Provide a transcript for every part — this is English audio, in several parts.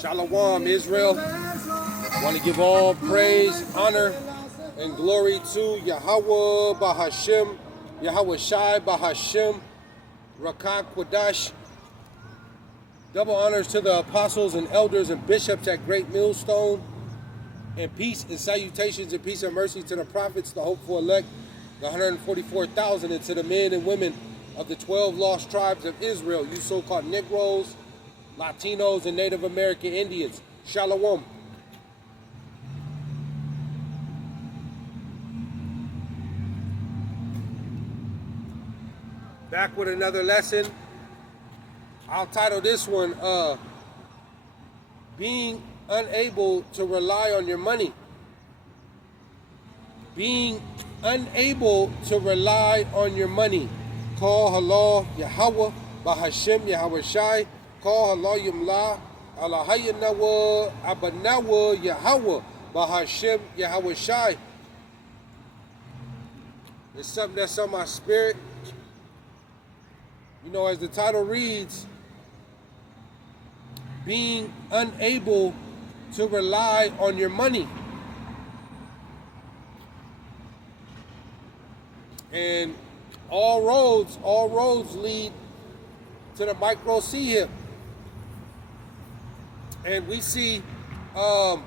Shalom, Israel. I want to give all praise, honor, and glory to Yahawah, BAHASHAM, YAHAWASHI, BAHASHAM, Rakak Kwadash. Double honors to the apostles and elders and bishops at Great Millstone. And peace and salutations and peace and mercy to the prophets, the hopeful elect, the 144,000, and to the men and women of the 12 lost tribes of Israel, you so-called Negroes, Latinos, and Native American Indians. Shalom. Back with another lesson. I'll title this one, Being Unable to Rely on Your Money. Being unable to rely on your money. Call halal Yahawah, BAHASHAM, YAHAWASHI. Call halal Yumla, Alahayanawa, Abanawa, Yahawah, BAHASHAM, YAHAWASHI. It's something that's on my spirit. You know, as the title reads, being unable to rely on your money. And all roads lead to the micro C-hip. And we see, you know,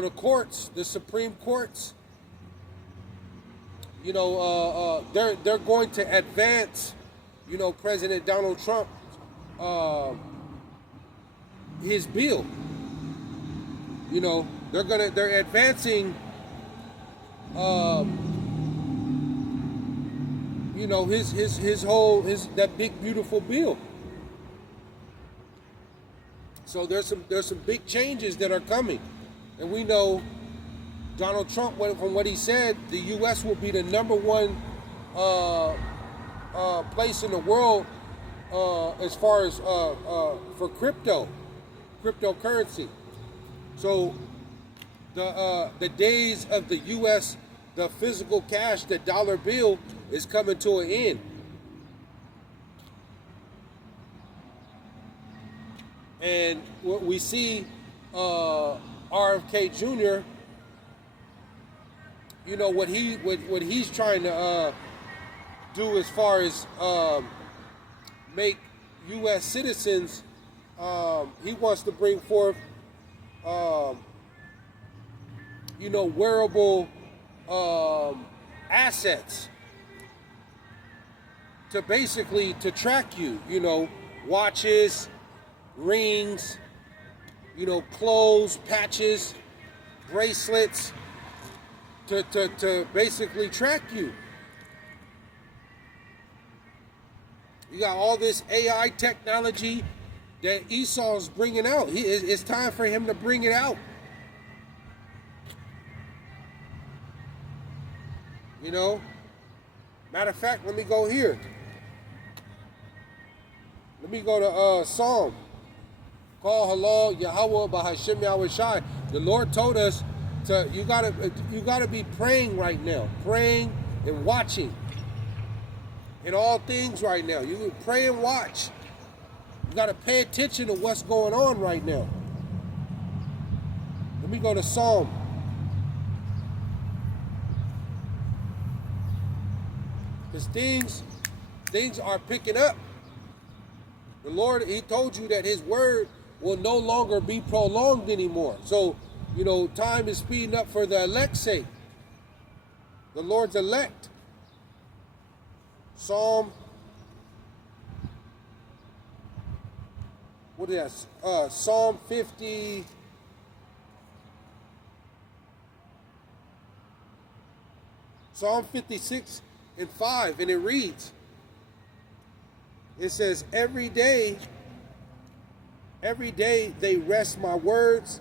the courts, the Supreme Courts, you know, they're going to advance, you know, President Donald Trump, his bill. You know, they're advancing, you know, that big beautiful bill. So there's some big changes that are coming, and we know Donald Trump, from what he said, the U.S. will be the #1 place in the world as far as for cryptocurrency. So the days of the U.S., the physical cash, the dollar bill, is coming to an end. And what we see, RFK Jr., you know, what he's trying to do as far as make U.S. citizens, he wants to bring forth, you know, wearable assets to basically to track you, you know, watches, rings, you know, clothes, patches, bracelets, to basically track you. You got all this AI technology that Esau's bringing out. It's time for him to bring it out. You know? Matter of fact, let me go here. Let me go to Psalm. Call halal Yahawah, BAHASHAM, YAHAWASHI. The Lord told us you gotta be praying right now, praying and watching in all things right now. You pray and watch. You gotta pay attention to what's going on right now. Let me go to Psalm. Because things are picking up. The Lord, he told you that his word will no longer be prolonged anymore. So, you know, time is speeding up for the elect's sake. The Lord's elect. Psalm, what is that? Psalm 50. Psalm 56:5, and it reads, it says, every day they wrest my words.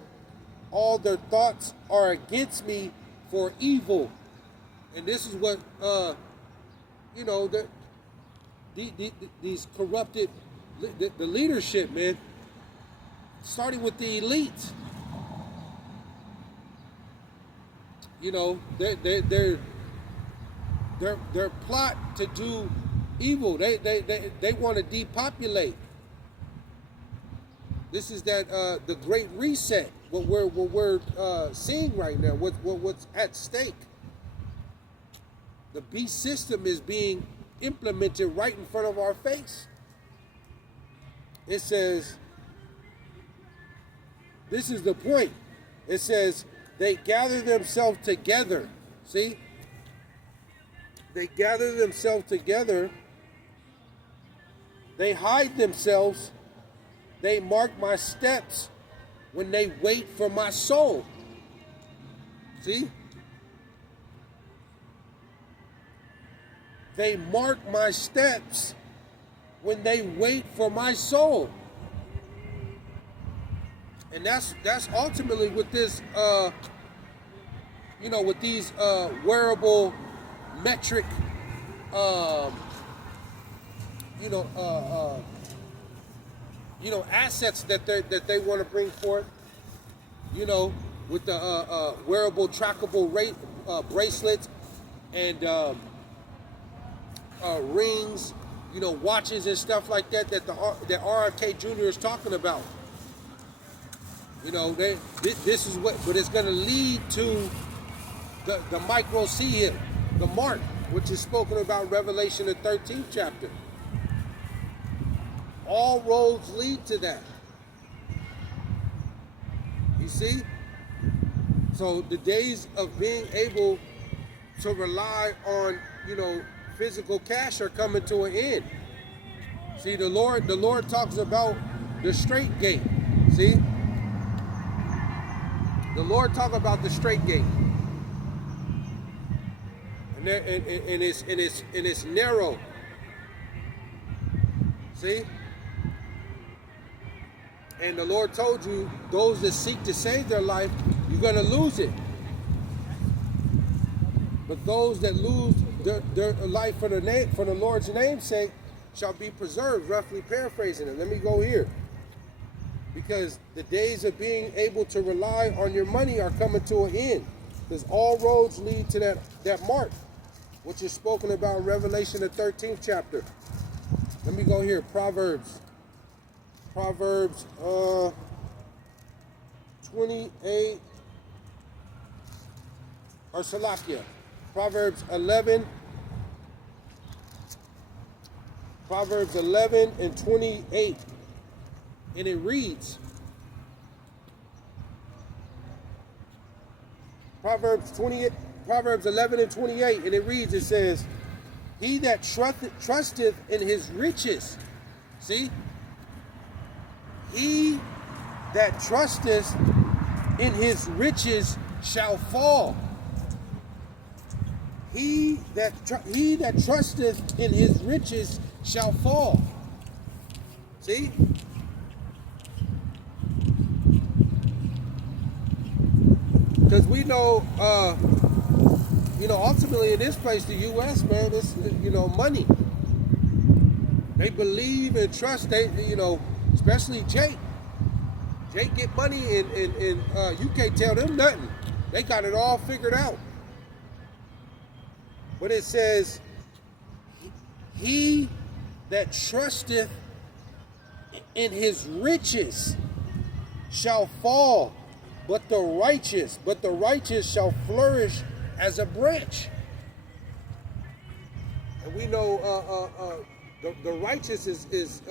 All their thoughts are against me for evil. And this is what, you know, these corrupted, the leadership, man, starting with the elites. You know, their plot to do evil. They want to depopulate. This is that the Great Reset. What we're seeing right now. What's at stake. The beast system is being implemented right in front of our face. It says, this is the point. It says, they gather themselves together. See? They gather themselves together. They hide themselves. They mark my steps when they wait for my soul. See? They mark my steps when they wait for my soul. And that's ultimately what this, with these wearable metric, assets that they want to bring forth. With the wearable trackable rate bracelets and rings, watches and stuff like that that RFK Jr. is talking about. This is what, but it's going to lead to the micro seal, the mark, which is spoken about in Revelation, the 13th chapter. All roads lead to that. You see? So the days of being able to rely on, physical cash are coming to an end. See, the Lord talks about the straight gate. See? The Lord talks about the straight gate. And it's narrow. See? And the Lord told you, those that seek to save their life, you're going to lose it. But those that lose their life for the Lord's name's sake shall be preserved, roughly paraphrasing it. Let me go here. Because the days of being able to rely on your money are coming to an end. Because all roads lead to that mark, which is spoken about in Revelation, the 13th chapter. Let me go here. Proverbs 28, or Salakia. Proverbs 11 and 28. And it reads, Proverbs 11 and 28, and it reads, it says, he that trusteth in his riches, see? He that trusteth in his riches shall fall. He that trusteth in his riches shall fall. See? Because we know, ultimately in this place, the U.S., man, it's, money. They believe and trust, especially Jake. Jake get money and you can't tell them nothing. They got it all figured out. But it says, he that trusteth in his riches shall fall, but the righteous shall flourish as a branch. And we know the righteous is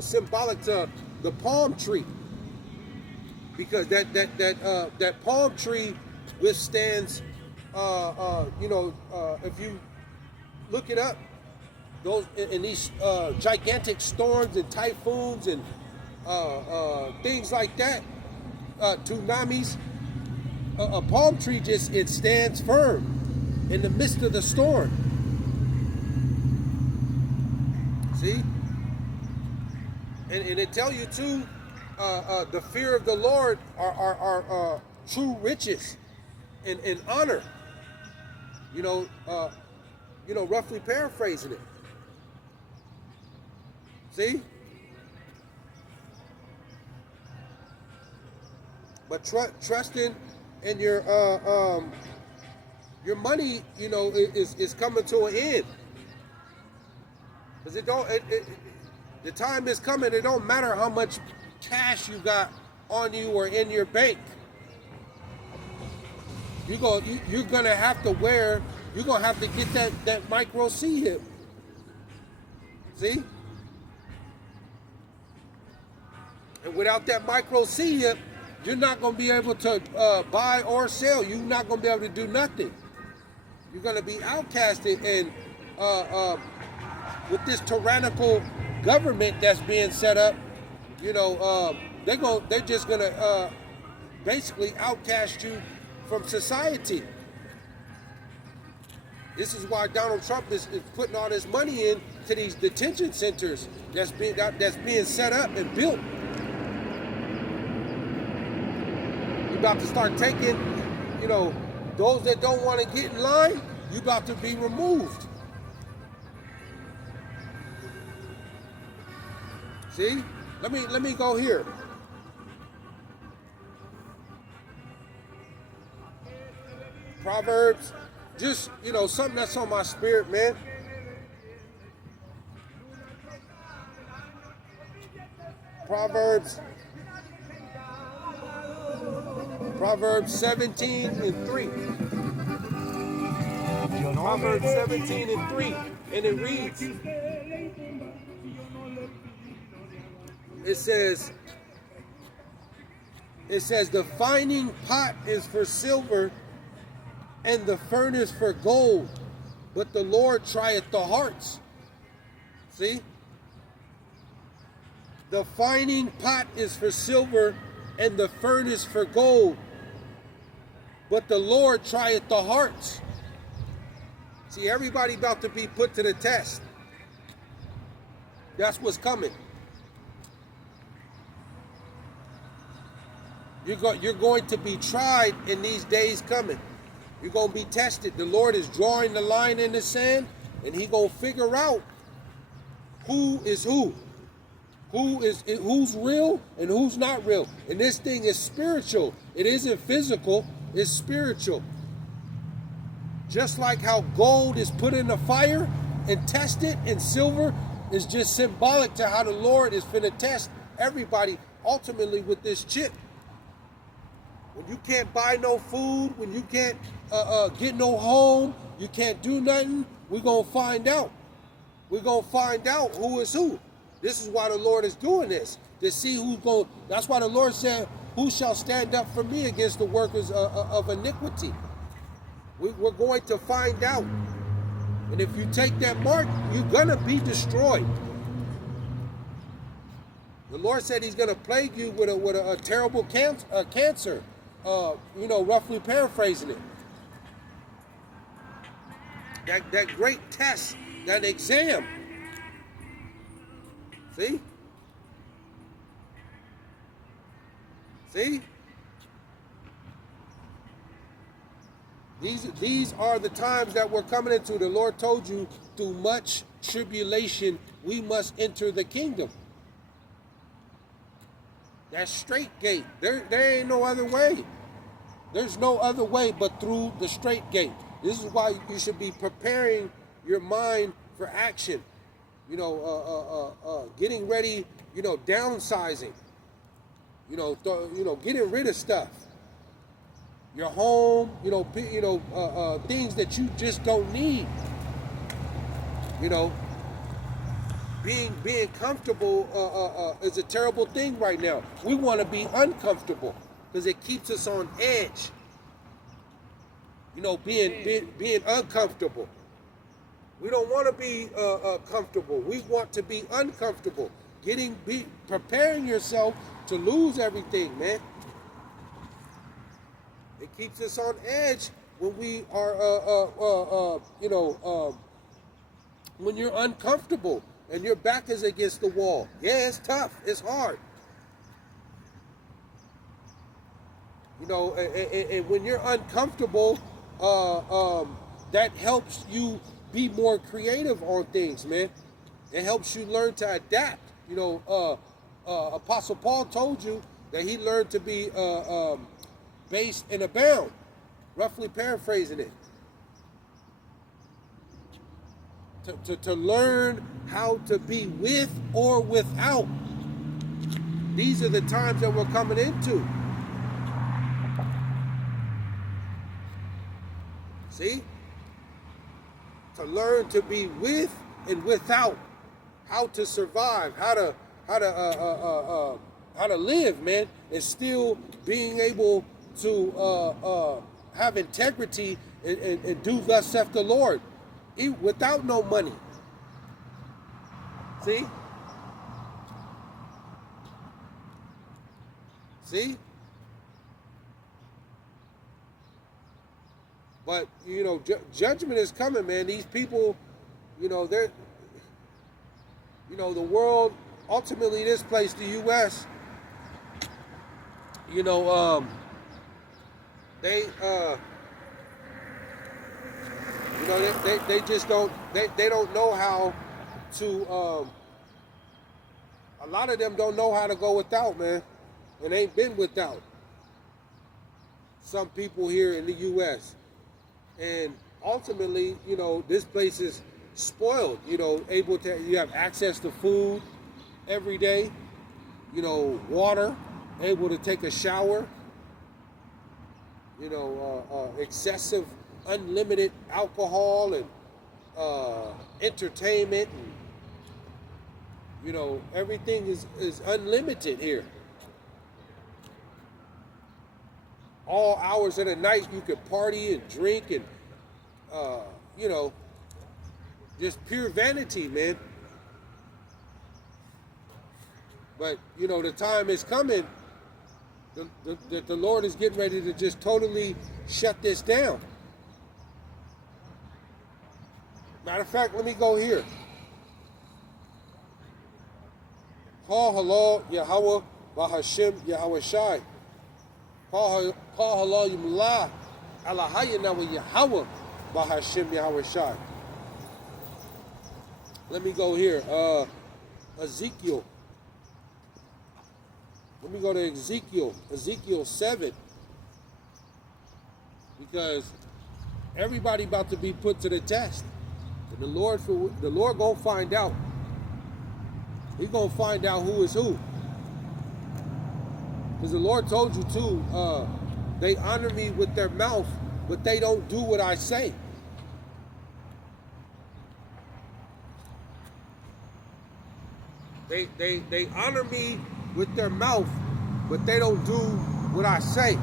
symbolic to the palm tree, because that palm tree withstands if you look it up, those in these gigantic storms and typhoons and things like that, tsunamis, a palm tree it stands firm in the midst of the storm. See? And it tell you too, the fear of the Lord are true riches and honor. Roughly paraphrasing it. See? But trusting in your money, is coming to an end. Because the time is coming. It don't matter how much cash you got on you or in your bank. You're gonna have to get that micro C hip. See? And without that micro C hip, you're not gonna be able to buy or sell. You're not gonna be able to do nothing. You're gonna be outcasted, and with this tyrannical government that's being set up, they're just gonna basically outcast you from society. This is why Donald Trump is putting all this money into these detention centers that's being set up and built. You're about to start taking, those that don't want to get in line, you're about to be removed. See? Let me go here. Proverbs, just, something that's on my spirit, man. Proverbs 17 and 3. Proverbs 17 and 3. And it reads, it says, the fining pot is for silver and the furnace for gold, but the Lord trieth the hearts. See? The fining pot is for silver and the furnace for gold, but the Lord trieth the hearts. See, everybody about to be put to the test. That's what's coming. You're going to be tried in these days coming. You're going to be tested. The Lord is drawing the line in the sand, and He's going to figure out who is who. Who's real and who's not real. And this thing is spiritual. It isn't physical, it's spiritual. Just like how gold is put in the fire and tested, and silver is just symbolic to how the Lord is finna test everybody ultimately with this chip. When you can't buy no food, when you can't get no home, you can't do nothing, we're going to find out. We're going to find out who is who. This is why the Lord is doing this, to see who's going. That's why the Lord said, who shall stand up for me against the workers of iniquity? We're going to find out. And if you take that mark, you're going to be destroyed. The Lord said He's going to plague you with a terrible cancer. Roughly paraphrasing it. That great test, that exam. See? See? These are the times that we're coming into. The Lord told you, through much tribulation, we must enter the kingdom. That straight gate. There ain't no other way. There's no other way but through the straight gate. This is why you should be preparing your mind for action. Getting ready, downsizing. Getting rid of stuff. Your home, things that you just don't need. Being comfortable is a terrible thing right now. We want to be uncomfortable because it keeps us on edge. Being uncomfortable. We don't want to be comfortable. We want to be uncomfortable. Preparing yourself to lose everything, man. It keeps us on edge when we are, when you're uncomfortable and your back is against the wall. Yeah, it's tough. It's hard. And when you're uncomfortable, that helps you be more creative on things, man. It helps you learn to adapt. Apostle Paul told you that he learned to be base and abound, roughly paraphrasing it. To learn how to be with or without. These are the times that we're coming into. See? To learn to be with and without, how to survive, how to live, man, and still being able to have integrity and do thus saith the Lord, without no money. See? See? But, you know, judgment is coming, man. These people, you know, they're, you know, the world, ultimately this place, the U.S., you know, they, you know, they just don't, they don't know how to, a lot of them don't know how to go without, man, and ain't been without. Some people here in the U.S., and ultimately, you know, this place is spoiled, you know, able to, you have access to food every day, you know, water, able to take a shower, you know, excessive, unlimited alcohol and entertainment, and, you know, everything is unlimited here. All hours of the night you could party and drink and, you know, just pure vanity, man. But, you know, the time is coming that the Lord is getting ready to just totally shut this down. Matter of fact, let me go here. Call halal Yahawah BAHASHAM YAHAWASHI. Call halal yumla alahayana wa Yahawah BAHASHAM YAHAWASHI. Let me go here. Ezekiel. Let me go to Ezekiel 7. Because everybody about to be put to the test. And the Lord gonna find out. He's gonna find out who is who. Because the Lord told you too, they honor me with their mouth, but they don't do what I say. They honor me with their mouth, but they don't do what I say.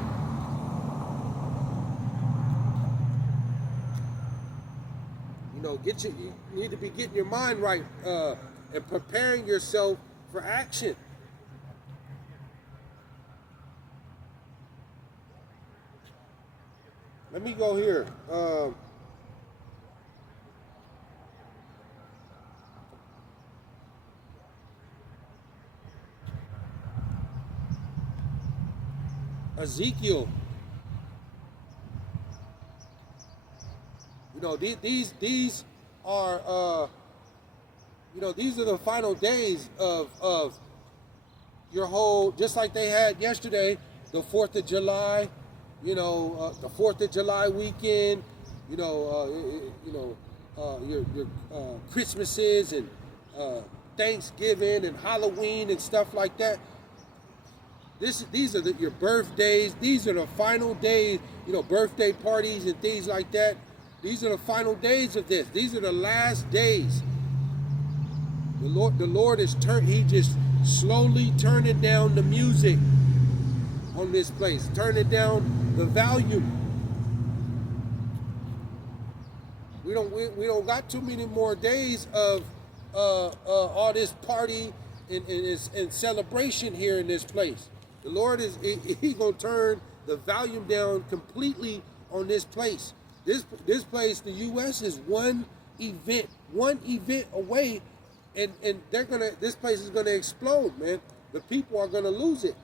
You know, you need to be getting your mind right and preparing yourself for action. Let me go here. Ezekiel. You know, these are you know, these are the final days of your whole, just like they had yesterday, the 4th of July. You know, the 4th of July weekend, you know, your Christmases and Thanksgiving and Halloween and stuff like that. These are your birthdays. These are the final days, you know, birthday parties and things like that. These are the final days of this. These are the last days. The Lord is He just slowly turning down the music on this place, turning down the volume. We don't got too many more days of all this party and celebration here in this place. The Lord He gonna turn the volume down completely on this place. This place, the U.S., is one event away, and this place is gonna explode, man. The people are gonna lose it.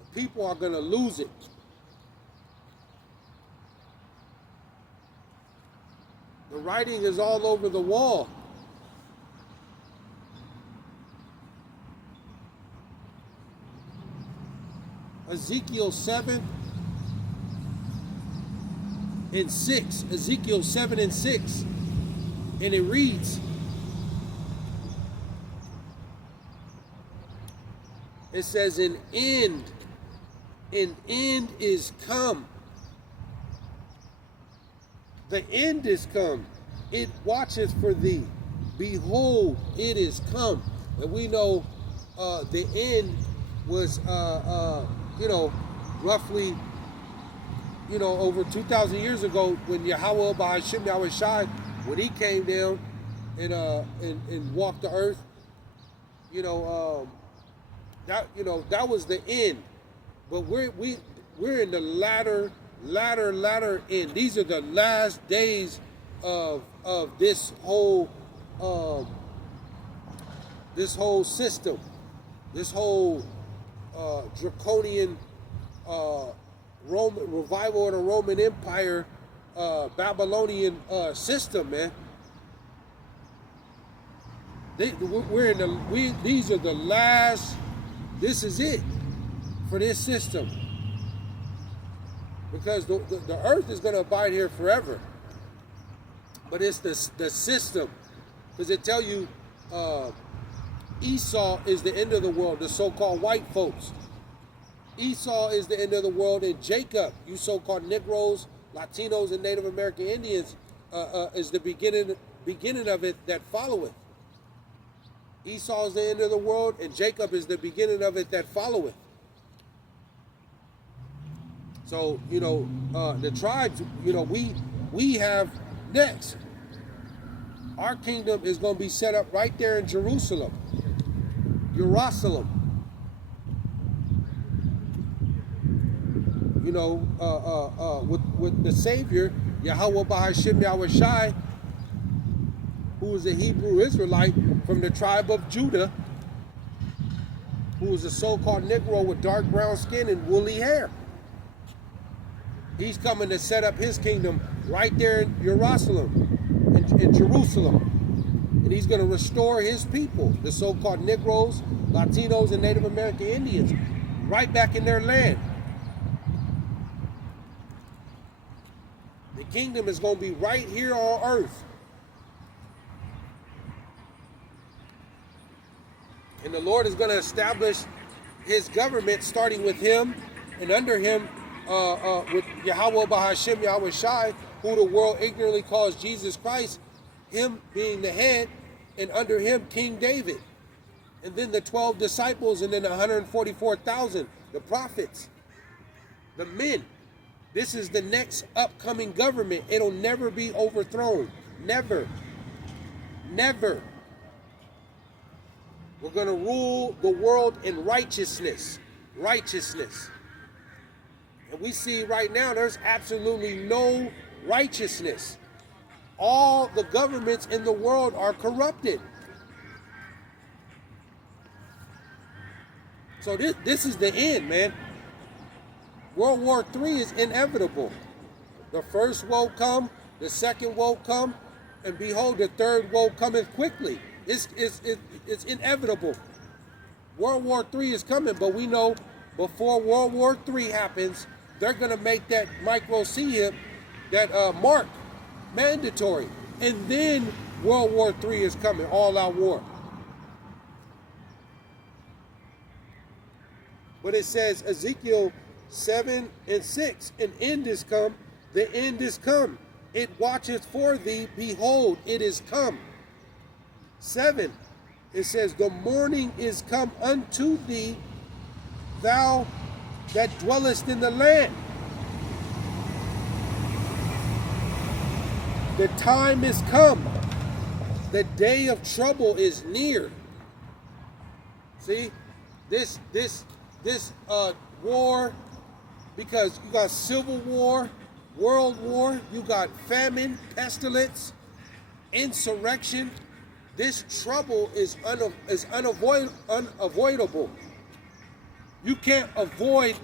The people are gonna lose it. The writing is all over the wall. Ezekiel 7 and 6. Ezekiel 7 and 6. And it reads, It says an end is come. The end is come. It watcheth for thee. Behold, it is come. And we know the end was, roughly, over 2,000 years ago when Yahawah, BAHASHAM, YAHAWASHI, when he came down and walked the earth, that was the end. But we're in the latter end. These are the last days of this whole system, this whole draconian Roman revival of the Roman Empire, Babylonian system, man. These are the last. This is it for this system, because the earth is going to abide here forever. But it's the system, because it tell you Esau is the end of the world, the so-called white folks. Esau is the end of the world, and Jacob, you so-called Negroes, Latinos, and Native American Indians, is the beginning of it that followeth. Esau is the end of the world, and Jacob is the beginning of it that followeth. So, the tribes, we have next. Our kingdom is going to be set up right there in Jerusalem. With the Savior, Yahawah, BAHASHAM, YAHAWASHI, who is a Hebrew Israelite from the tribe of Judah, who is a so-called Negro with dark brown skin and woolly hair. He's coming to set up his kingdom right there in Jerusalem, in Jerusalem. And he's going to restore his people, the so-called Negroes, Latinos, and Native American Indians, right back in their land. The kingdom is going to be right here on earth. And the Lord is going to establish his government, starting with him and under him, with Yahawah, BAHASHAM, YAHAWASHI, who the world ignorantly calls Jesus Christ, him being the head, and under him King David. And then the 12 disciples, and then the 144,000, the prophets, the men. This is the next upcoming government. It'll never be overthrown. Never. Never. We're going to rule the world in righteousness. Righteousness. And we see right now there's absolutely no righteousness. All the governments in the world are corrupted. So this is the end, man. World War III is inevitable. The first woe come, the second woe come, and behold, the third woe cometh quickly. It's inevitable. World War III is coming, but we know before World War III happens, they're going to make that micro CHIP, that mark, mandatory. And then World War III is coming, all-out war. But it says, Ezekiel 7 and 6, an end is come, the end is come. It watcheth for thee, behold, it is come. 7, it says, the morning is come unto thee, thou that dwellest in the land. The time is come. The day of trouble is near. See, this war, because you got civil war, world war, you got famine, pestilence, insurrection. This trouble is unavoidable. You can't avoid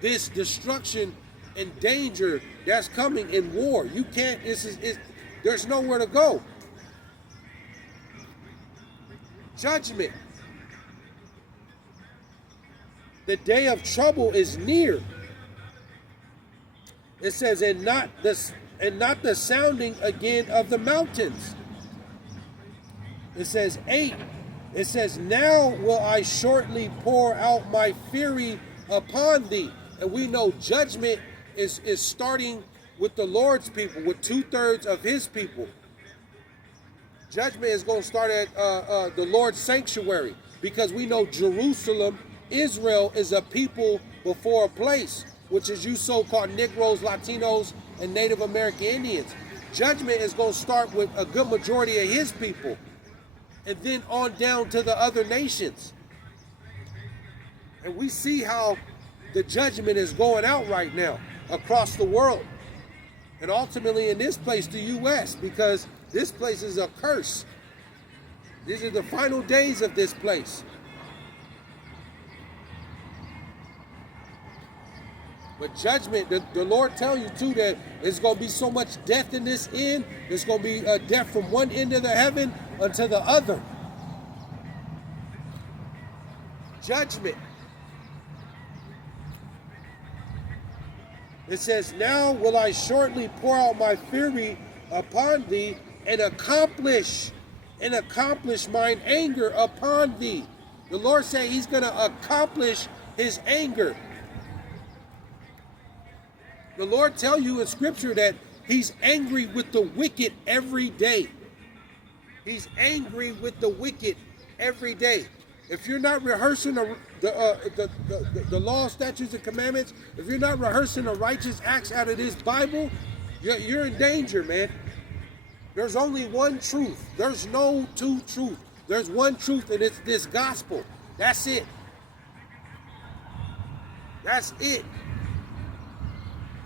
this destruction and danger that's coming in war. You can't. There's nowhere to go. Judgment. The day of trouble is near. It says, and not the sounding again of the mountains. It says, 8, It says, now will I shortly pour out my fury upon thee. And we know judgment is starting with the Lord's people, with 2/3 of his people. Judgment is going to start at the Lord's sanctuary, because we know Jerusalem, Israel, is a people before a place, which is you so-called Negroes, Latinos, and Native American Indians. Judgment is going to start with a good majority of his people, and then on down to the other nations. And we see how the judgment is going out right now across the world. And ultimately in this place, the U.S., because this place is a curse. These are the final days of this place. But judgment, the Lord tells you too that there's going to be so much death in this end. There's going to be death from one end of the heaven unto the other. Judgment. It says, now will I shortly pour out my fury upon thee, and accomplish mine anger upon thee. The Lord said he's going to accomplish his anger. The Lord tell you in scripture that he's angry with the wicked every day. He's angry with the wicked every day. If you're not rehearsing the law, statutes, and commandments, if you're not rehearsing the righteous acts out of this Bible, you're in danger, man. There's only one truth. There's no two truths. There's one truth, and it's this gospel. That's it. That's it.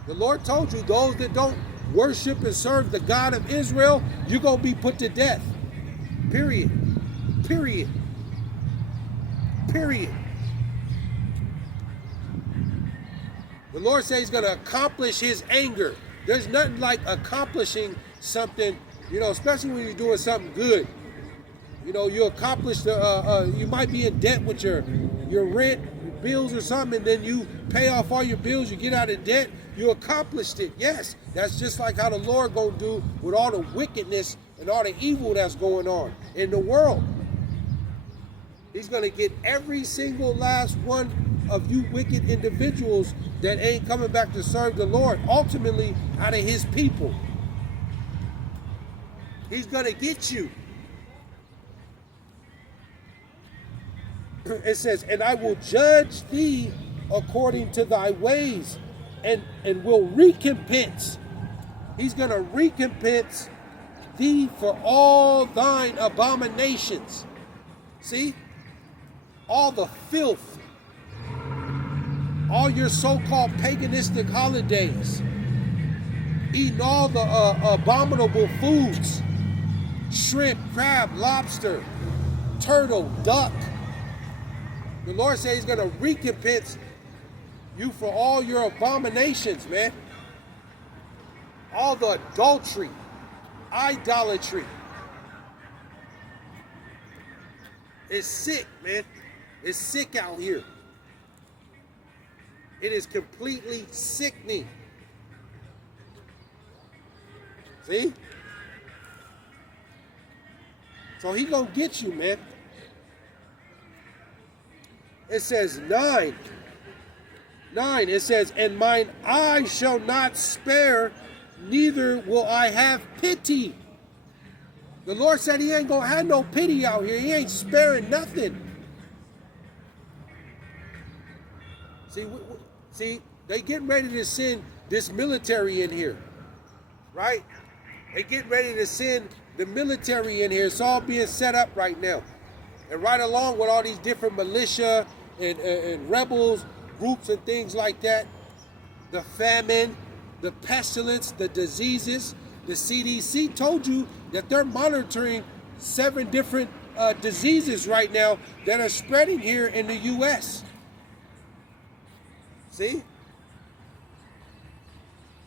The Lord told you, those that don't worship and serve the God of Israel, you're going to be put to death. Period. Period. Period. The Lord says he's going to accomplish his anger. There's nothing like accomplishing something, you know, especially when you're doing something good. You know, you accomplish you might be in debt with your rent, your bills or something, and then you pay off all your bills, you get out of debt, you accomplished it. Yes, that's just like how the Lord gonna do with all the wickedness and all the evil that's going on in the world. He's gonna get every single last one of you wicked individuals that ain't coming back to serve the Lord, ultimately out of his people. He's gonna get you. It says, and I will judge thee according to thy ways, and will recompense. He's going to recompense thee for all thine abominations. See? All the filth, all your so-called paganistic holidays, eating all the abominable foods, shrimp, crab, lobster, turtle, duck. The Lord says he's going to recompense you for all your abominations, man. All the adultery, idolatry. It's sick, man. It's sick out here. It is completely sickening. See? So he gonna get you, man. It says 9, it says, and mine eye shall not spare, neither will I have pity. The Lord said he ain't gonna have no pity out here. He ain't sparing nothing. See, they getting ready to send this military in here, right? They getting ready to send the military in here. It's all being set up right now. And right along with all these different militia and rebels, groups and things like that, the famine, the pestilence, the diseases, the CDC told you that they're monitoring 7 different diseases right now that are spreading here in the U.S. See?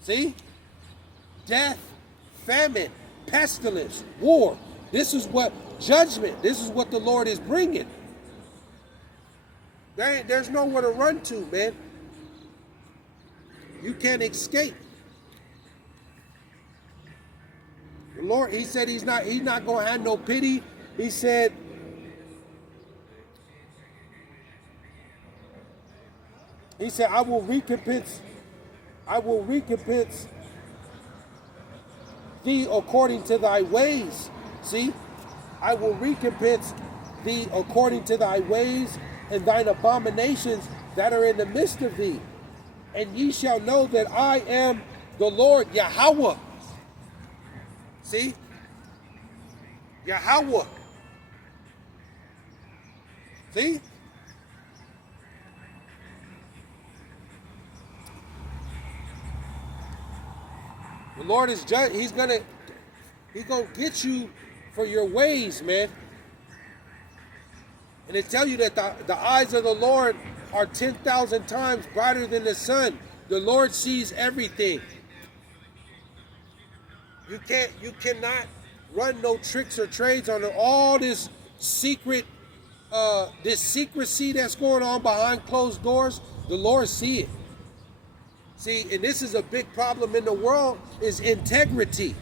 See? Death, famine, pestilence, war. This is what judgment, this is what the Lord is bringing. There's nowhere to run to, man. You can't escape. The Lord, he said he's not going to have no pity. He said He said, I will recompense thee according to thy ways. See? I will recompense thee according to thy ways and thine abominations that are in the midst of thee. And ye shall know that I am the Lord Yahawah. See? Yahawah. See? The Lord is judge. He's gonna get you for your ways, man. And it tell you that the eyes of the Lord are 10,000 times brighter than the sun. The Lord sees everything. You cannot run no tricks or trades on all this secret, this secrecy that's going on behind closed doors. The Lord see it. See, and this is a big problem in the world, is integrity.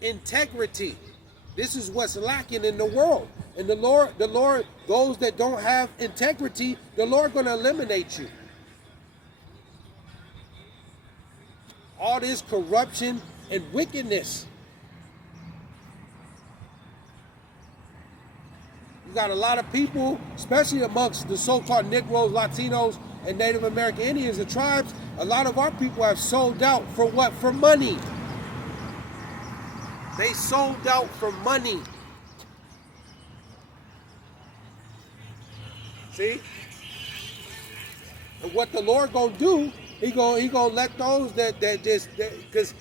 Integrity. This is what's lacking in the world. And the Lord, those that don't have integrity, the Lord gonna eliminate you. All this corruption and wickedness. You got a lot of people, especially amongst the so-called Negroes, Latinos, and Native American Indians and tribes. A lot of our people have sold out for what? For money. They sold out for money. See? And what the Lord gonna do? He gonna let those that because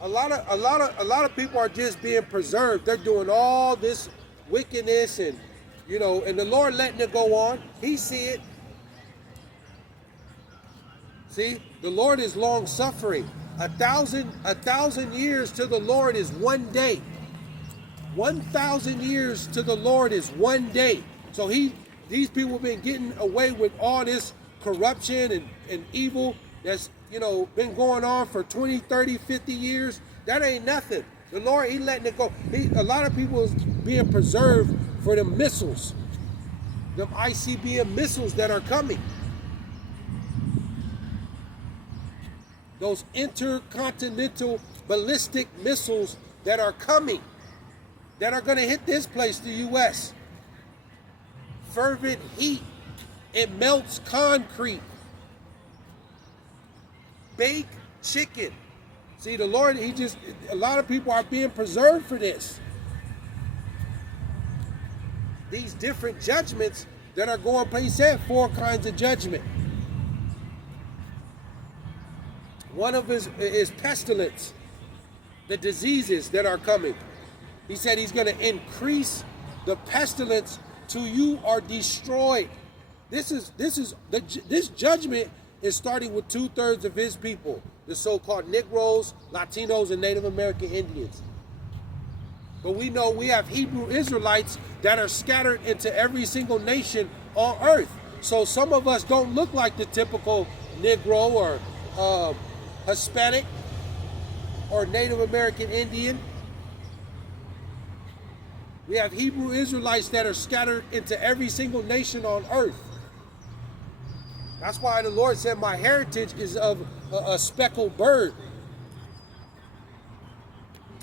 a lot of people are just being preserved. They're doing all this wickedness and and the Lord letting it go on. He see it. See, the Lord is long suffering. 1,000 years to the Lord is one day. 1,000 years to the Lord is one day. So these people have been getting away with all this corruption and evil that's been going on for 20, 30, 50 years. That ain't nothing. The Lord, He letting it go. A lot of people is being preserved for the missiles, them ICBM missiles that are coming. Those intercontinental ballistic missiles that are coming, that are going to hit this place, the U.S. Fervent heat. It melts concrete. Baked chicken. See, the Lord, a lot of people are being preserved for this. These different judgments that are going, He said 4 kinds of judgment. One of his is pestilence, the diseases that are coming. He said He's going to increase the pestilence till you are destroyed. This judgment is starting with 2/3 of His people, the so-called Negroes, Latinos, and Native American Indians. But we know we have Hebrew Israelites that are scattered into every single nation on earth. So some of us don't look like the typical Negro or Hispanic or Native American Indian. We have Hebrew Israelites that are scattered into every single nation on earth. That's why the Lord said, my heritage is of a speckled bird.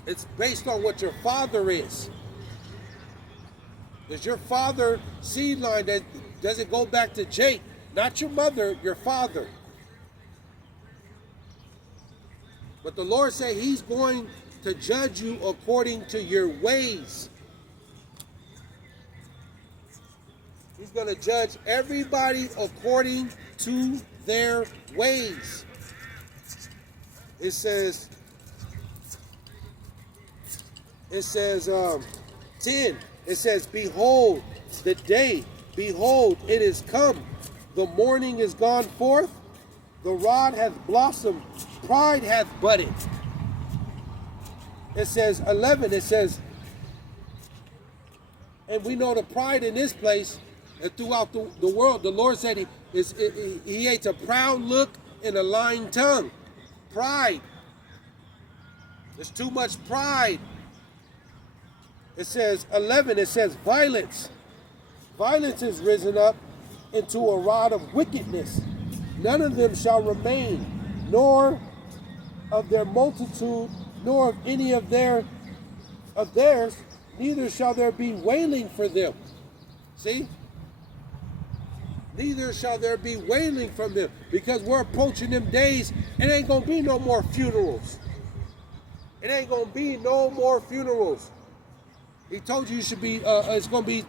It's based on what your father is. Does your father seed line, does it go back to Jake? Not your mother, your father. But the Lord said He's going to judge you according to your ways. He's going to judge everybody according to their ways. It says 10, it says, behold the day, behold it is come, the morning is gone forth, the rod hath blossomed, pride hath budded. It says 11, it says, and we know the pride in this place and throughout the world. The Lord said He hates a proud look and a lying tongue. Pride. There's too much pride. It says 11, it says violence. Violence is risen up into a rod of wickedness. None of them shall remain, nor of their multitude, nor of any of theirs, neither shall there be wailing for them. See? Neither shall there be wailing from them, because we're approaching them days. It ain't gonna be no more funerals. It ain't gonna be no more funerals. He told you should be. It's gonna be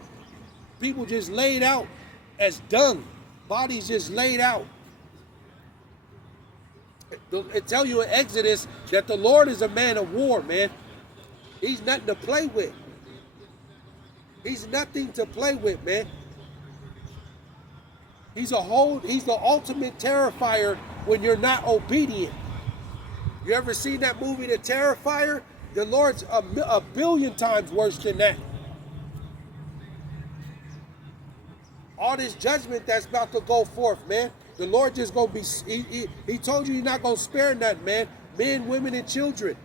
people just laid out as dung, bodies just laid out. It tell you in Exodus that the Lord is a man of war, man. He's nothing to play with. He's nothing to play with, man. He's the ultimate terrifier when you're not obedient. You ever seen that movie, The Terrifier? The Lord's a billion times worse than that. All this judgment that's about to go forth, man. The Lord just gonna be, he told you he's not gonna spare nothing, man. Men, women, and children.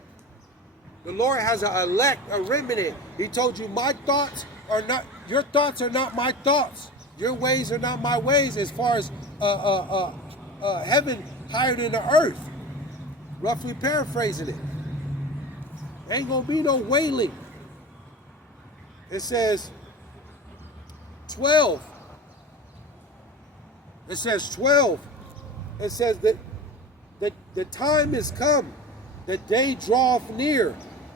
The Lord has a elect, a remnant. He told you my thoughts are not, your thoughts are not my thoughts. Your ways are not my ways, as far as heaven higher than the earth. Roughly paraphrasing it. Ain't gonna be no wailing. It says 12. It says 12. It says that the time is come, the day draweth near.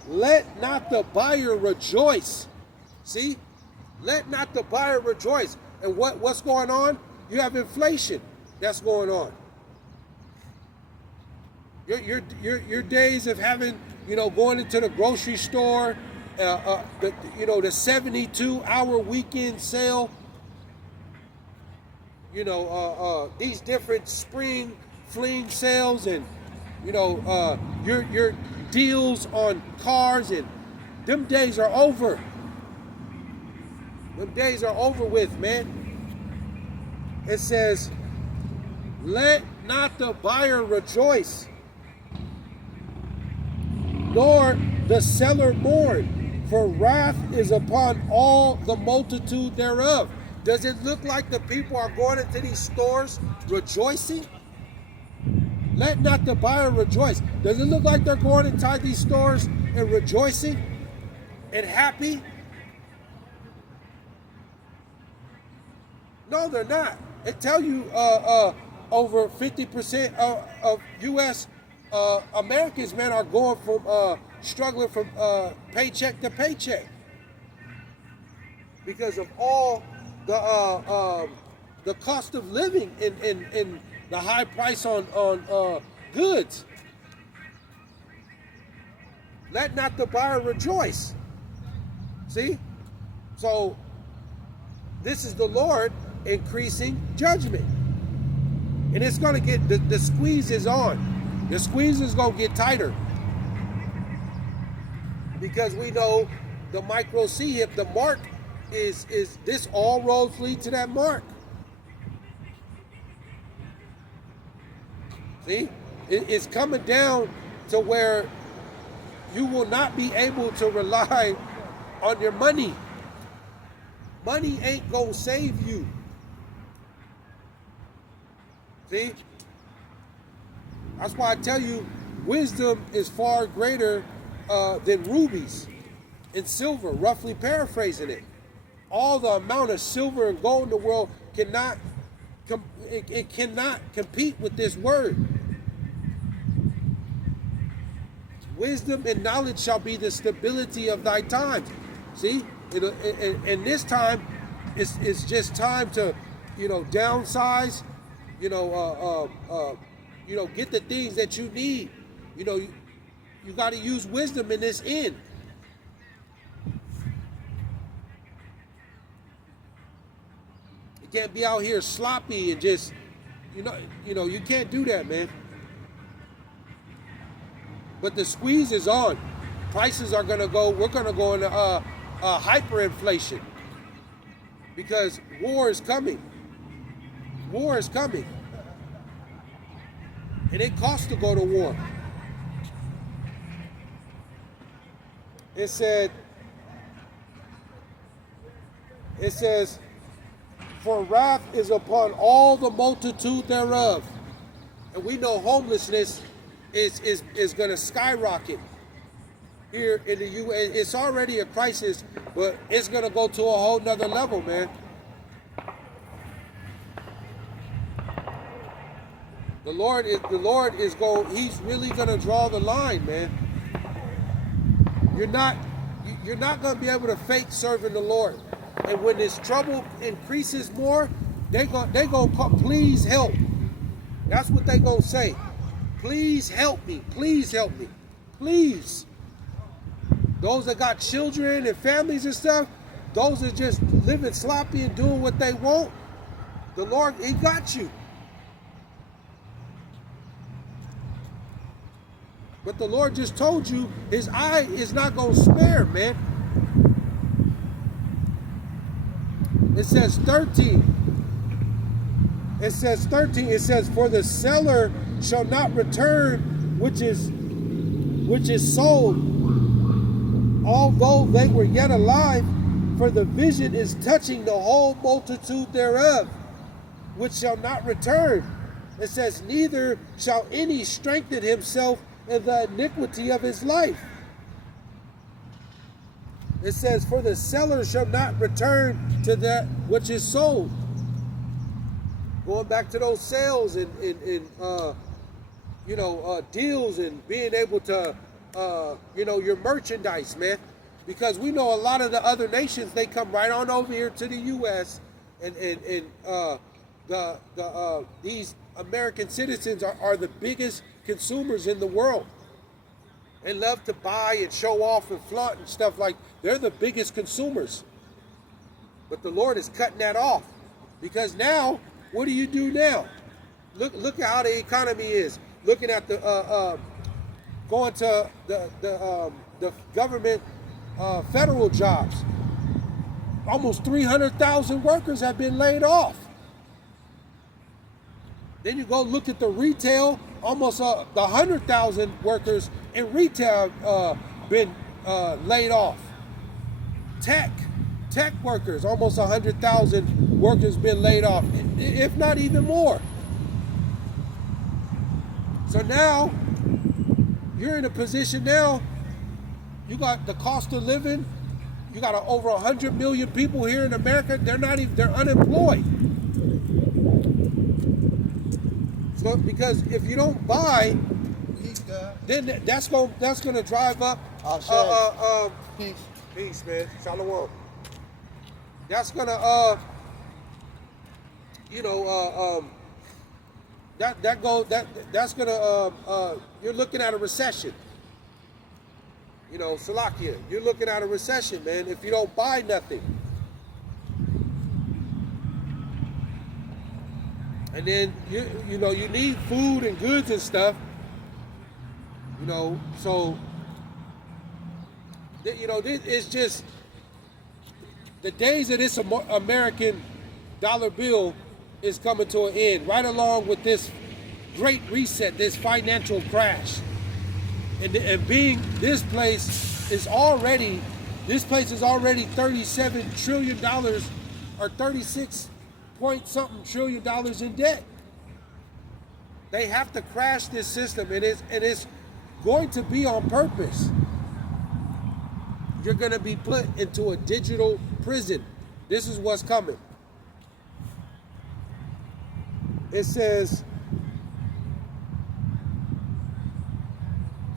Let not the buyer rejoice. See? Let not the buyer rejoice. And what's going on? You have inflation that's going on. Your days of having, going into the grocery store, the 72-hour weekend sale, these different spring fling sales, and your deals on cars, and them days are over. Them days are over with, man. It says, let not the buyer rejoice, nor the seller mourn, for wrath is upon all the multitude thereof. Does it look like the people are going into these stores rejoicing? Let not the buyer rejoice. Does it look like they're going inside these stores and rejoicing and happy? No, they're not. It tell you over 50% of U.S. Americans, man, are going from struggling from paycheck to paycheck because of all the cost of living and the high price on goods. Let not the buyer rejoice. See? So this is the Lord increasing judgment. And it's going to get, the squeeze is on. The squeeze is going to get tighter. Because we know the micro C, if the mark is this, all roads lead to that mark. See? It's coming down to where you will not be able to rely on your money. Money ain't gonna save you. See? That's why I tell you, wisdom is far greater than rubies and silver, roughly paraphrasing it. All the amount of silver and gold in the world cannot compete with this word. Wisdom and knowledge shall be the stability of thy times. See? And this time, it's just time to, downsize, get the things that you need. You got to use wisdom in this end. You can't be out here sloppy and just, you can't do that, man. But the squeeze is on. Prices are going to go, we're going to go into hyperinflation. Because war is coming. War is coming. And it costs to go to war. It says, for wrath is upon all the multitude thereof. And we know homelessness is going to skyrocket here in the U.S. It's already a crisis, but it's going to go to a whole nother level, man. The Lord is going. He's really going to draw the line, man. You're not going to be able to fake serving the Lord. And when this trouble increases more, they go call, please help. That's what they gonna say. Please help me. Please help me. Please. Those that got children and families and stuff, those that just living sloppy and doing what they want, the Lord, He got you. But the Lord just told you His eye is not going to spare, man. It says 13. It says 13. It says, for the seller shall not return which is sold, although they were yet alive, for the vision is touching the whole multitude thereof, which shall not return. It says, neither shall any strengthen himself in the iniquity of his life. It says, for the seller shall not return to that which is sold. Going back to those sales and deals and being able to, your merchandise, man. Because we know a lot of the other nations, they come right on over here to the U.S. and these American citizens are the biggest consumers in the world. They love to buy and show off and flaunt and stuff like. They're the biggest consumers. But the Lord is cutting that off, because now, what do you do now? Look at how the economy is. Looking at the going to the government federal jobs. Almost 300,000 workers have been laid off. Then you go look at the retail. Almost the 100,000 workers in retail been laid off. Tech workers, almost 100,000 workers been laid off, if not even more. So now you're in a position now. You got the cost of living. You got over 100 million people here in America. They're unemployed. So because if you don't buy, then that's gonna drive up. Peace, man. Shalom. That's gonna that's gonna you're looking at a recession. Salakia, you're looking at a recession, man, if you don't buy nothing. And then you need food and goods and stuff. So it's just the days of this American dollar bill is coming to an end, right along with this great reset, this financial crash. And being this place is already $37 trillion or 36 point something trillion dollars in debt. They have to crash this system, and it's going to be on purpose. You're going to be put into a digital prison. This is what's coming. It says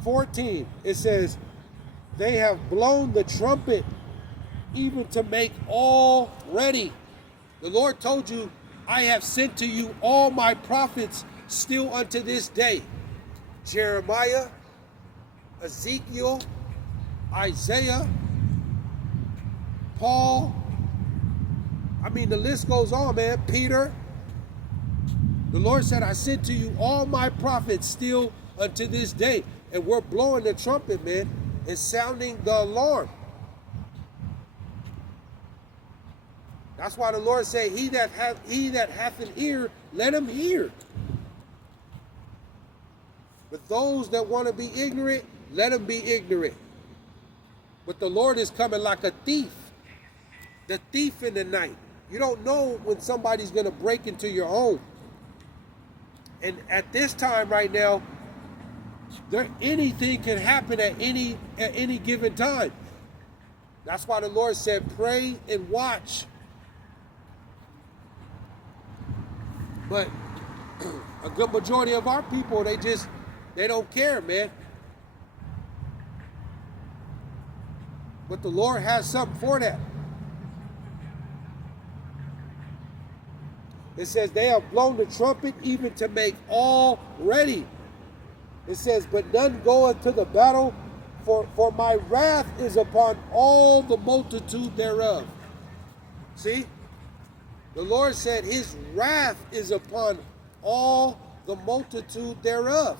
14. It says, they have blown the trumpet even to make all ready. The Lord told you, I have sent to you all my prophets still unto this day. Jeremiah, Ezekiel, Isaiah, Paul. The list goes on, man. Peter. The Lord said, I sent to you all my prophets still unto this day. And we're blowing the trumpet, man, and sounding the alarm. That's why the Lord said, he that hath an ear, let him hear. But those that want to be ignorant, let them be ignorant. But the Lord is coming like a thief. The thief in the night. You don't know when somebody's going to break into your home. And at this time right now, anything can happen at any given time. That's why the Lord said, pray and watch. But a good majority of our people, they don't care, man. But the Lord has something for that. It says, they have blown the trumpet even to make all ready. It says, but none goeth to the battle, for my wrath is upon all the multitude thereof. See? The Lord said his wrath is upon all the multitude thereof.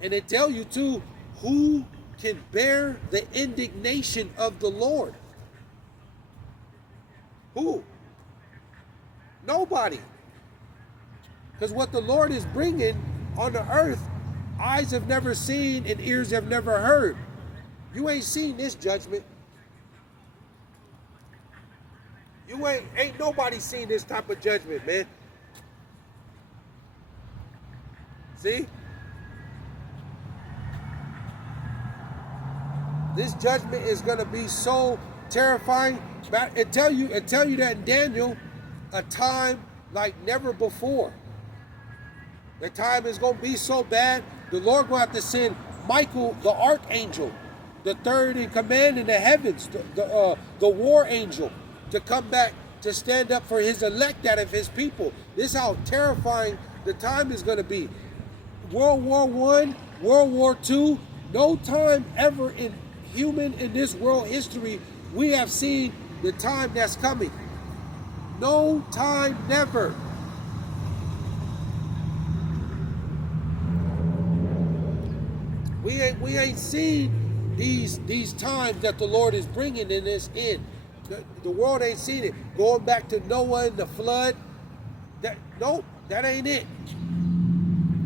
And it tell you too, who can bear the indignation of the Lord? Who? Nobody. Because what the Lord is bringing on the earth, eyes have never seen and ears have never heard. You ain't seen this judgment. You ain't nobody seen this type of judgment, man. See? This judgment is going to be so terrifying. It tell you that in Daniel, a time like never before. The time is going to be so bad, the Lord will have to send Michael, the archangel, the third in command in the heavens, the war angel, to come back to stand up for his elect out of his people. This is how terrifying the time is going to be. World War I, World War II, no time ever in this world history we have seen the time that's coming. No time, never. We ain't seen these times that the Lord is bringing in this end. The world ain't seen it. Going back to Noah and the flood, that ain't it.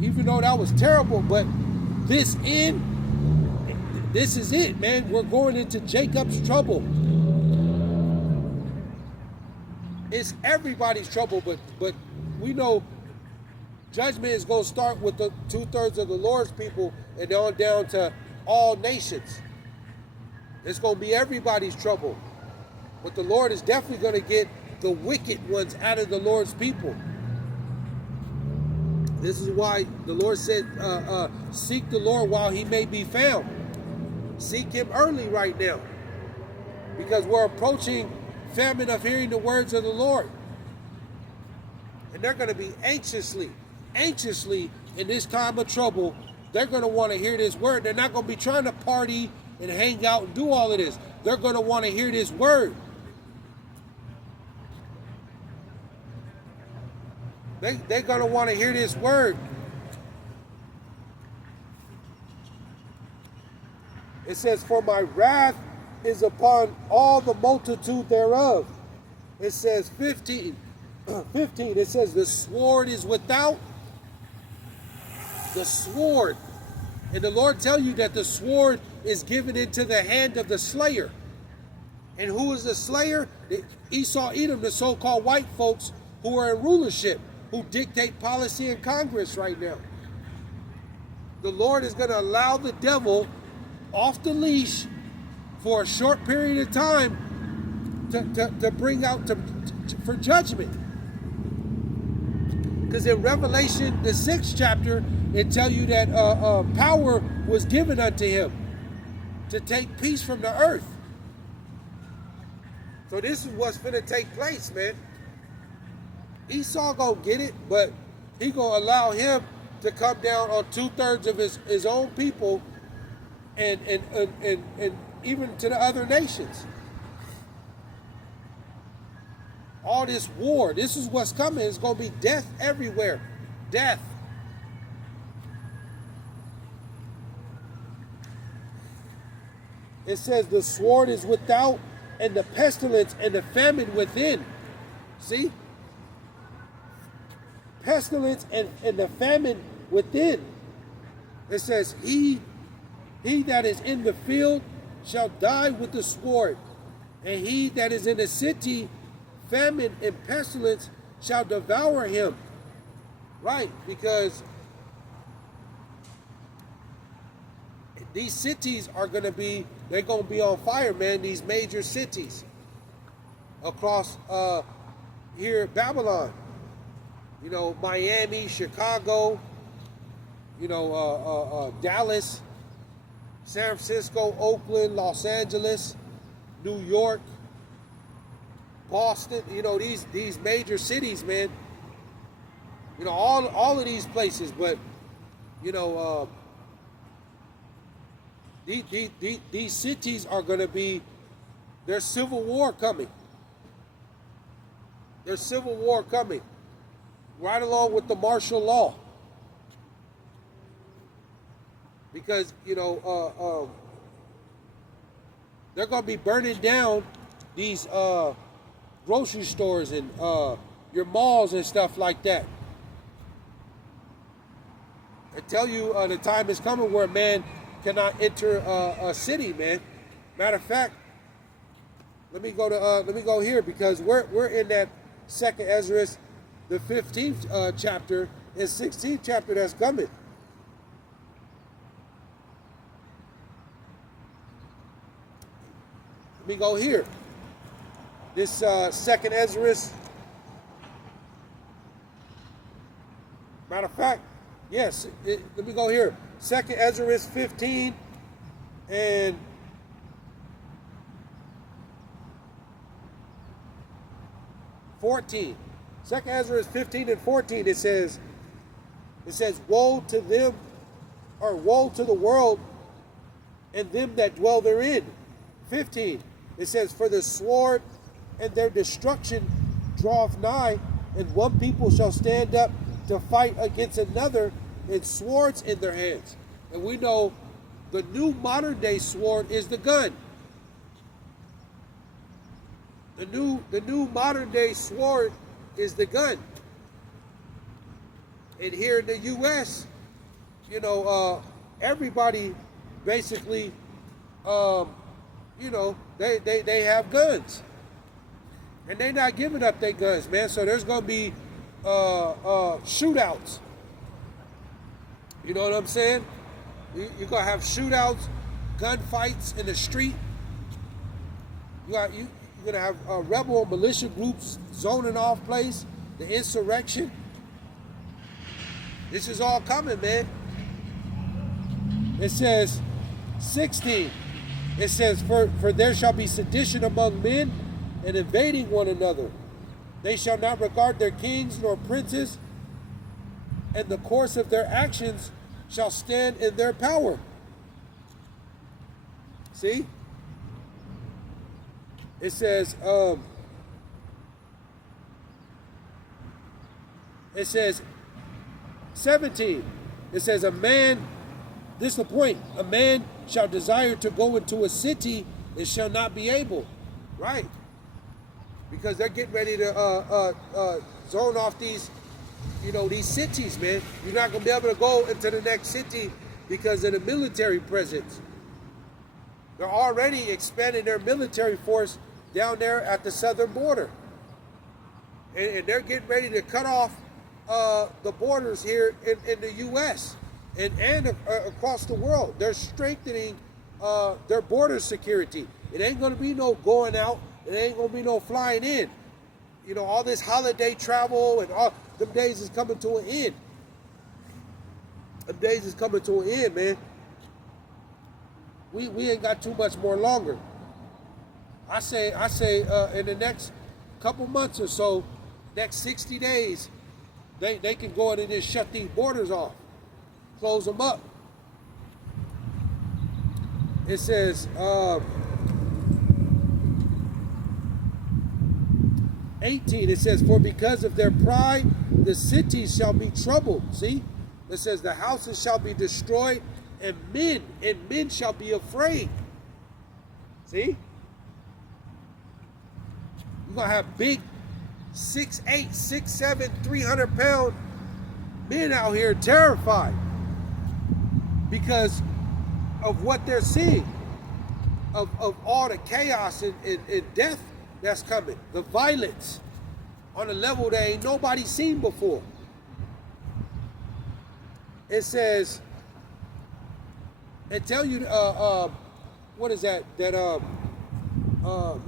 Even though that was terrible, but this end, this is it, man. We're going into Jacob's trouble. It's everybody's trouble, but we know judgment is going to start with the 2/3 of the Lord's people and on down to all nations. It's going to be everybody's trouble. But the Lord is definitely going to get the wicked ones out of the Lord's people. This is why the Lord said, seek the Lord while he may be found. Seek him early right now. Because we're approaching famine of hearing the words of the Lord. And they're going to be anxiously in this time of trouble. They're going to want to hear this word. They're not going to be trying to party and hang out and do all of this. They're going to want to hear this word. They're going to want to hear this word. It says, for my wrath is upon all the multitude thereof. It says 15, it says the sword is without. The sword. And the Lord tell you that the sword is given into the hand of the slayer. And who is the slayer? Esau, Edom, the so-called white folks who are in rulership, who dictate policy in Congress right now. The Lord is going to allow the devil off the leash for a short period of time to bring out for judgment. Because in Revelation, the 6th chapter, it tells you that power was given unto him to take peace from the earth. So this is what's going to take place, man. Esau gonna get it, but he gonna allow him to come down on 2/3 of his own people, and even to the other nations. All this war, this is what's coming. It's gonna be death everywhere, death. It says the sword is without, and the pestilence and the famine within. See? Pestilence and the famine within. It says, he that is in the field shall die with the sword. And he that is in the city, famine and pestilence shall devour him. Right, because these cities are going to be, they're going to be on fire, man. These major cities across here, Babylon, you know, Miami, Chicago, you know, Dallas, San Francisco, Oakland, Los Angeles, New York, Boston, you know, these major cities, man. You know, all of these places, but, you know, these cities are going to be, there's civil war coming. There's civil war coming, right along with the martial law. Because, you know, they're going to be burning down these grocery stores and your malls and stuff like that. I tell you, the time is coming where man cannot enter a city, man. Matter of fact, let me go here, because we're in that 2nd Ezra, the 15th chapter and 16th chapter that's coming. Let me go here. This 2nd Ezra. Matter of fact, yes, let me go here. 2nd Ezra 15 and 14. 2nd Ezra 15 and 14, it says, woe to them, or woe to the world and them that dwell therein. 15, it says, for the sword and their destruction draweth nigh, and one people shall stand up to fight against another, and swords in their hands. And we know the new modern day sword is the gun. The new modern day sword is the gun. And here in the U.S., you know, everybody basically, you know, they have guns. And they're not giving up their guns, man. So there's going to be shootouts. You know what I'm saying? You're going to have shootouts, gunfights in the street. You're going to have rebel and militia groups zoning off place, the insurrection. This is all coming, man. It says, 16, it says, for there shall be sedition among men and invading one another. They shall not regard their kings nor princes, and the course of their actions shall stand in their power. See? It says, 17, it says, a man, this is the point, a man shall desire to go into a city and shall not be able. Right. Because they're getting ready to zone off these, you know, these cities, man. You're not going to be able to go into the next city because of the military presence. They're already expanding their military force down there at the southern border. And they're getting ready to cut off the borders here in the U.S. and across the world. They're strengthening their border security. It ain't going to be no going out. It ain't going to be no flying in. You know, all this holiday travel and all them days is coming to an end. Them days is coming to an end, man. We ain't got too much more longer. I say in the next couple months or so, next 60 days, they can go in and just shut these borders off, close them up. It says 18, it says, for because of their pride, the cities shall be troubled. See? It says the houses shall be destroyed, and men shall be afraid. See? You're going to have big 6'8", 6'7", 300-pound men out here terrified because of what they're seeing. of all the chaos and death that's coming, the violence on a level that ain't nobody seen before. It says, and tell you, what is that? That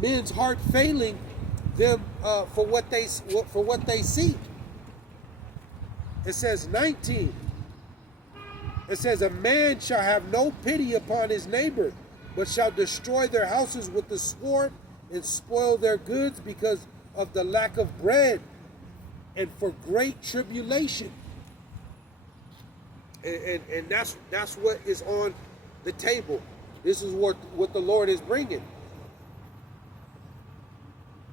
men's heart failing them for what they see. It says 19. It says, a man shall have no pity upon his neighbor, but shall destroy their houses with the sword and spoil their goods because of the lack of bread and for great tribulation. And that's what is on the table. This is what the Lord is bringing.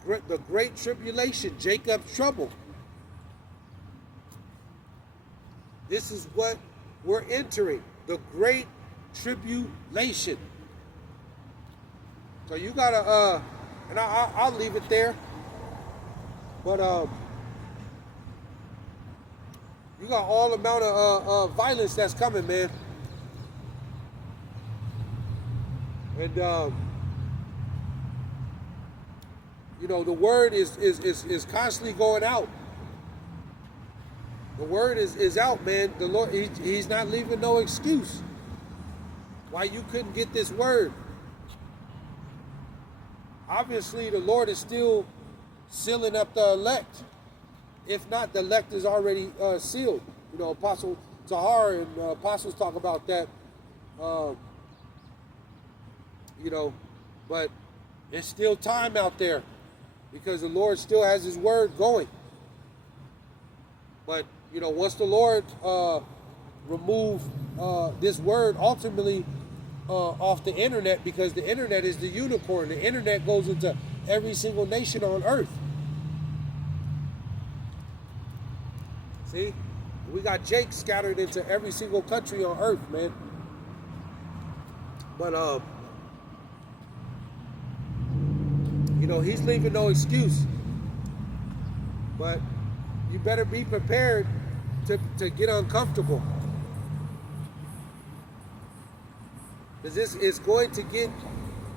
The great tribulation, Jacob's trouble. This is what we're entering, the great tribulation. So you gotta, and I'll leave it there. But you got all amount of violence that's coming, man. And you know, the word is constantly going out. The word is out, man. The Lord, he's not leaving no excuse why you couldn't get this word. Obviously, the Lord is still sealing up the elect. If not, the elect is already sealed. You know, Apostle Tahar and apostles talk about that. You know, but there's still time out there because the Lord still has his word going. But, you know, once the Lord remove this word ultimately off the internet, because the internet is the unicorn. The internet goes into every single nation on earth. See? We got Jake scattered into every single country on earth, man. But, you know, he's leaving no excuse. But you better be prepared to get uncomfortable. Because this is going to get,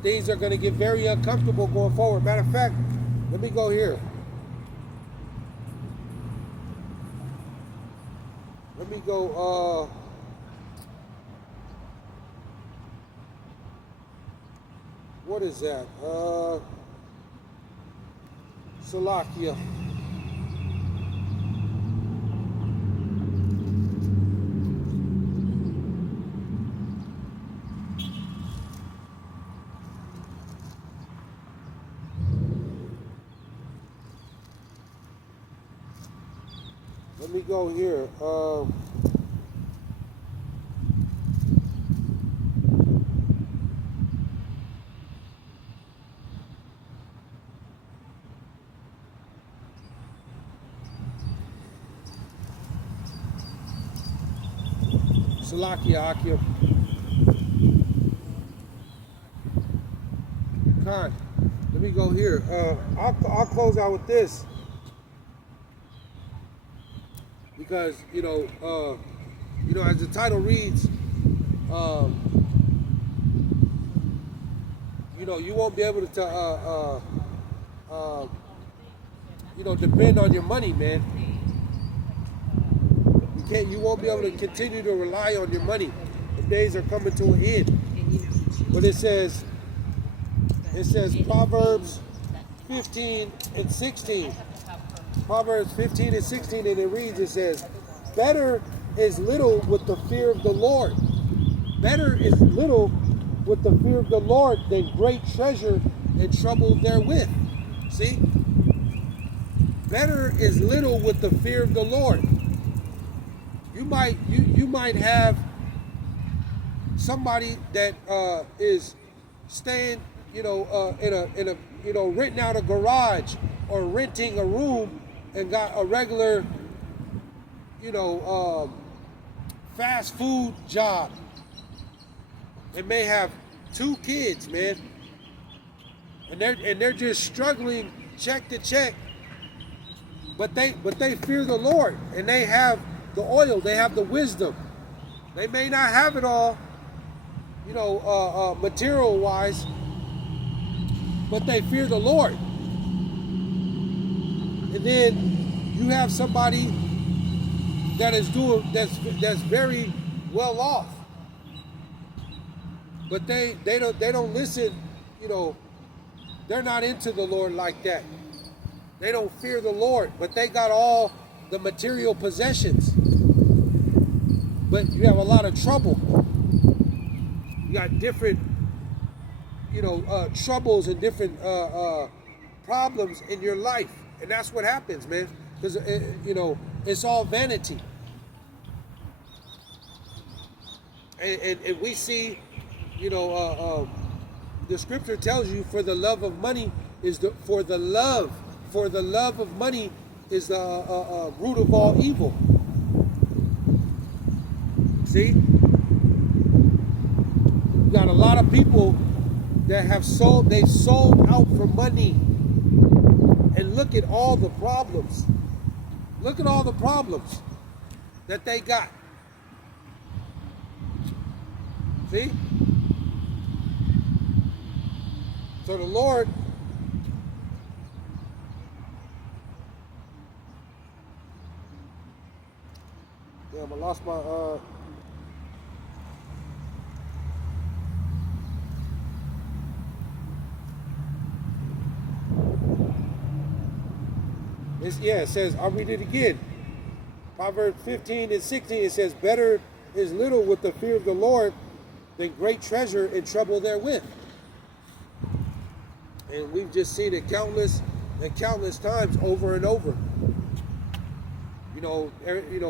things are going to get very uncomfortable going forward. Matter of fact, let me go here. Let me go, what is that? Slovakia. Let me go here. Slovakia, Khan. Let me go here. I'll close out with this. Because, you know, as the title reads, you know, you won't be able to, you know, depend on your money, man. You won't be able to continue to rely on your money. The days are coming to an end. But it says Proverbs 15 and 16. Proverbs 15 and 16, and it reads, it says, better is little with the fear of the Lord. Better is little with the fear of the Lord than great treasure and trouble therewith. See? Better is little with the fear of the Lord. You might have somebody that is staying, you know, in a you know, renting out a garage or renting a room and got a regular, you know, fast food job. They may have 2 kids, man, and they're just struggling check to check. But they fear the Lord, and they have the oil, they have the wisdom. They may not have it all, you know, material wise, but they fear the Lord. And then you have somebody that is that's very well off, but they don't listen. You know, they're not into the Lord like that. They don't fear the Lord, but they got all the material possessions. But you have a lot of trouble. You got different, troubles and different problems in your life, and that's what happens, man. Because it's all vanity. And we see, the scripture tells you, for the love of money is the love of money is the root of all evil. See, you got a lot of people that they sold out for money, and look at all the problems. Look at all the problems that they got. See? So the Lord, I lost my it says, I'll read it again. Proverbs 15 and 16, it says, better is little with the fear of the Lord than great treasure and trouble therewith. And we've just seen it countless times over and over.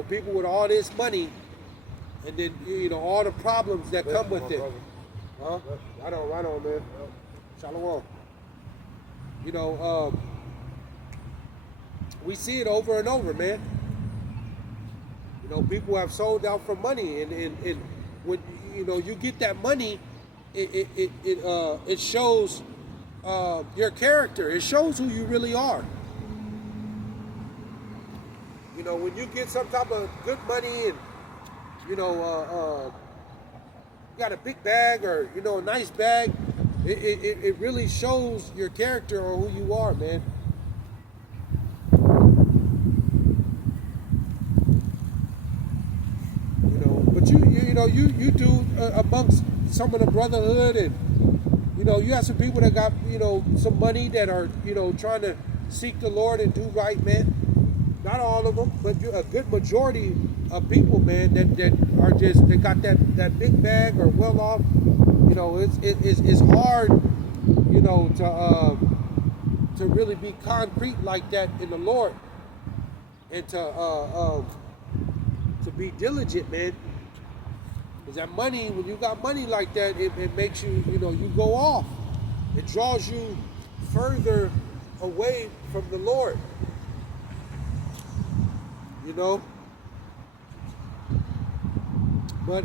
People with all this money, and then all the problems that come with it. Huh? Right on, man. Shalom. We see it over and over, man. People have sold out for money, and when you get that money, it shows your character. It shows who you really are. When you get some type of good money and you got a big bag or a nice bag, it really shows your character or who you are, man. But you do amongst some of the brotherhood, and you have some people that got some money that are trying to seek the Lord and do right, man. Not all of them, but a good majority of people, man, that are just, they got that big bag or well off. It's hard, to really be concrete like that in the Lord, and to be diligent, man. Because that money, when you got money like that, it makes you, you go off. It draws you further away from the Lord. But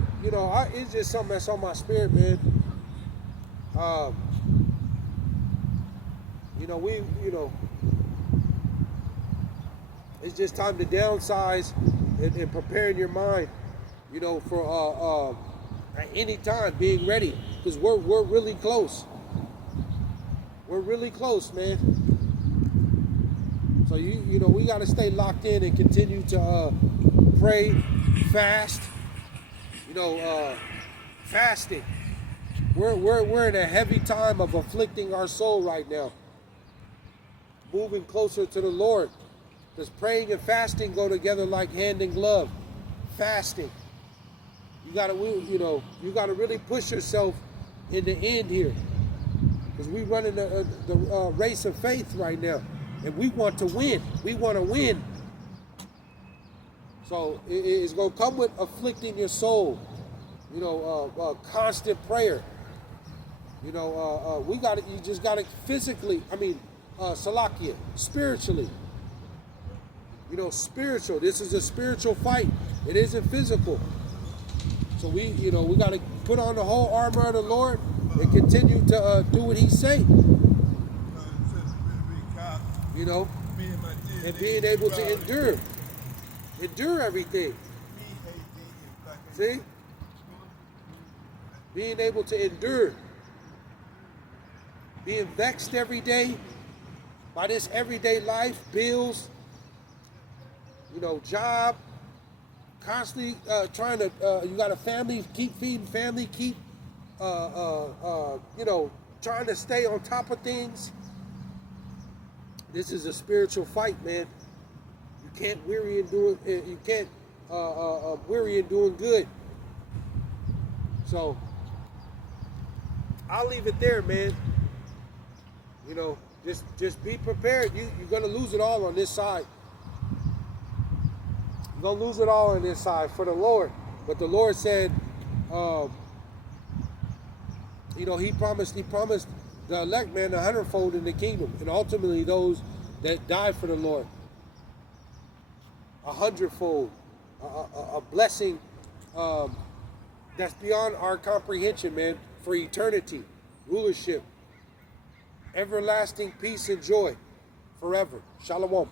it's just something that's on my spirit, man. It's just time to downsize and preparing your mind, for at any time being ready, because we're really close. We're really close, man. So we got to stay locked in and continue to pray, fast. Fasting. We're in a heavy time of afflicting our soul right now. Moving closer to the Lord, because praying and fasting go together like hand in glove. Fasting. You gotta really push yourself in the end here, because we running the race of faith right now. And we want to win. We want to win. So it's going to come with afflicting your soul. Constant prayer. You just got to physically, salakia, spiritually. Spiritual. This is a spiritual fight. It isn't physical. So we got to put on the whole armor of the Lord and continue to do what He's saying. And being able to endure everything. See? Being able to endure. being vexed every day by this everyday life, bills, job, constantly trying to, you got a family, keep feeding family, keep, trying to stay on top of things. This is a spiritual fight, man. You can't weary in doing, weary in doing good. So I'll leave it there, man. Just be prepared. You're gonna lose it all on this side. You're gonna lose it all on this side for the Lord. But the Lord said, He promised the elect, man, 100-fold in the kingdom, and ultimately those that die for the Lord, 100-fold, a blessing that's beyond our comprehension, man, for eternity, rulership, everlasting peace and joy forever. Shalom.